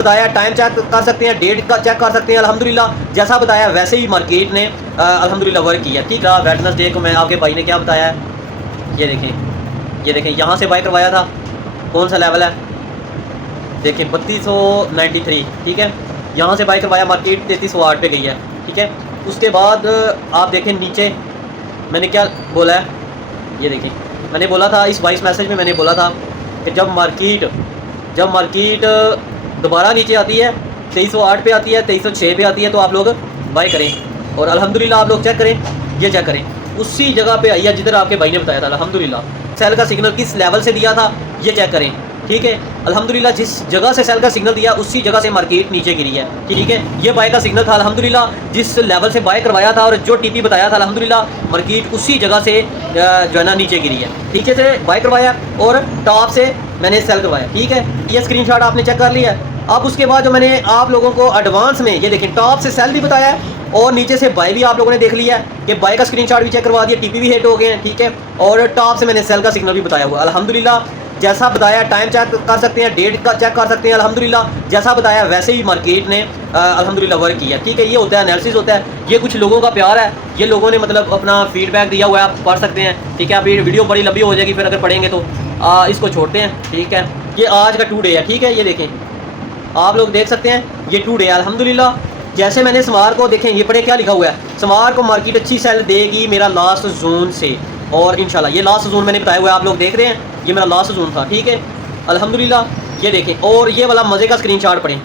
बताया, time check कर सकते हैं, डेट का चेक कर सकते हैं। अल्हम्दुलिल्लाह जैसा बताया वैसे ही मार्केट ने अल्हम्दुलिल्लाह वर्क किया। ठीक है, वेडनेसडे को मैं आपके भाई ने क्या बताया है, ये देखें यहाँ से बाय करवाया था। कौन सा लेवल है देखें, 3293। ठीक है, यहाँ से बाय करवाया, मार्केट 3308 पे गई है। ठीक है, उसके बाद आप देखें नीचे मैंने क्या बोला है, ये देखें मैंने बोला था इस वॉइस मैसेज में, मैंने बोला था कि जब मार्केट दोबारा नीचे आती है 2308 पे आती है, 2306 पे आती है, तो आप लोग बाय करें। और अल्हम्दुलिल्लाह आप लोग चेक करें, ये चेक करें, उसी जगह पे आई है जिधर आपके भाई ने बताया था। अल्हम्दुलिल्लाह सेल का सिग्नल किस लेवल से दिया था ये चेक करें। ठीक है, अल्हम्दुलिल्लाह जिस जगह से सेल का सिग्नल दिया उसी जगह से मार्केट नीचे गिरी है। ठीक है, ये बाय का सिग्नल था अल्हम्दुलिल्लाह, जिस लेवल से बाय करवाया था और जो टीपी बताया था अल्हम्दुलिल्लाह मार्केट उसी जगह से जो है ना नीचे गिरी है। नीचे से बाय करवाया और टॉप से मैंने सेल करवाया। ठीक है, ये स्क्रीनशॉट आपने चेक कर लिया। अब उसके बाद जो मैंने आप लोगों को एडवांस में ये देखें टॉप से सेल भी बताया है और नीचे से बाय भी आप लोगों ने देख लिया है कि बाय का स्क्रीनशॉट भी चेक करवा दिया, टीपी भी हिट हो गए हैं। ठीक है, और टॉप से मैंने सेल का सिग्नल भी बताया हुआ। अल्हम्दुलिल्लाह जैसा बताया, टाइम चेक कर सकते हैं, डेट का चेक कर सकते हैं। अल्हम्दुलिल्लाह जैसा बताया वैसे ही मार्केट ने अल्हम्दुलिल्लाह वर्क किया। ठीक है, ये होता है एनालिसिस होता है, ये कुछ लोगों का प्यार है, ये लोगों ने मतलब अपना फीडबैक दिया हुआ है, आप पढ़ सकते हैं। ठीक है, अभी वीडियो बड़ी लंबी हो जाएगी फिर अगर पढ़ेंगे तो इसको छोड़ते हैं। ठीक है, ये आज का 2 डे है। ठीक है, ये देखें आप लोग देख सकते हैं, ये 2 डे है। अल्हम्दुलिल्लाह जैसे मैंने समार को देखें, ये पढ़े क्या लिखा हुआ है, समार को मार्केट अच्छी सेल देगी मेरा लास्ट जोन से, और इंशाल्लाह ये लास्ट जोन मैंने बताया हुआ है, आप लोग देख रहे हैं, ये मेरा लास्ट जोन था। ठीक है, अल्हम्दुलिल्लाह ये देखें, और ये वाला मज़े का स्क्रीनशॉट पढ़ें,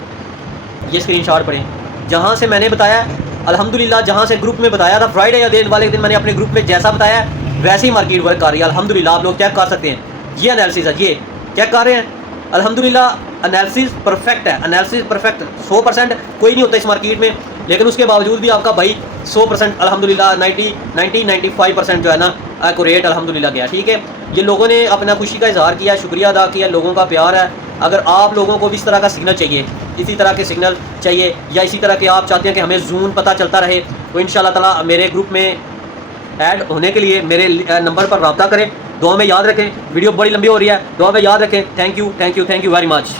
ये स्क्रीनशॉट पढ़ें जहाँ से मैंने बताया अल्हम्दुलिल्लाह, जहाँ से ग्रुप में बताया था फ्राइडे या दिन वाले दिन मैंने अपने ग्रुप में जैसा बताया वैसे ही मार्केट वर्क कर रही है। अल्हम्दुलिल्लाह आप लोग चेक कर सकते हैं, ये एनालिसिस है, ये चेक कर रहे हैं। अल्हम्दुलिल्लाह एनालिसिस परफेक्ट है, एनालिसिस परफेक्ट 100% कोई नहीं होता इस मार्केट में, लेकिन उसके बावजूद भी आपका भाई 100% अल्हम्दुलिल्लाह 95% जो है ना एक्यूरेट अल्हम्दुलिल्लाह गया। ठीक है, ये लोगों ने अपना खुशी का इजहार किया, शुक्रिया अदा किया, लोगों का प्यार है। अगर आप लोगों को भी इस तरह का सिग्नल चाहिए, इसी तरह के सिग्नल चाहिए, या इसी तरह के आप चाहते हैं कि हमें जून पता चलता रहे, तो इंशाल्लाह ताला मेरे ग्रुप में ऐड होने के लिए मेरे नंबर पर रब्ता करें। दुआ में याद रखें, वीडियो बड़ी लंबी हो रही है, दुआ में याद रखें। Thank you very much.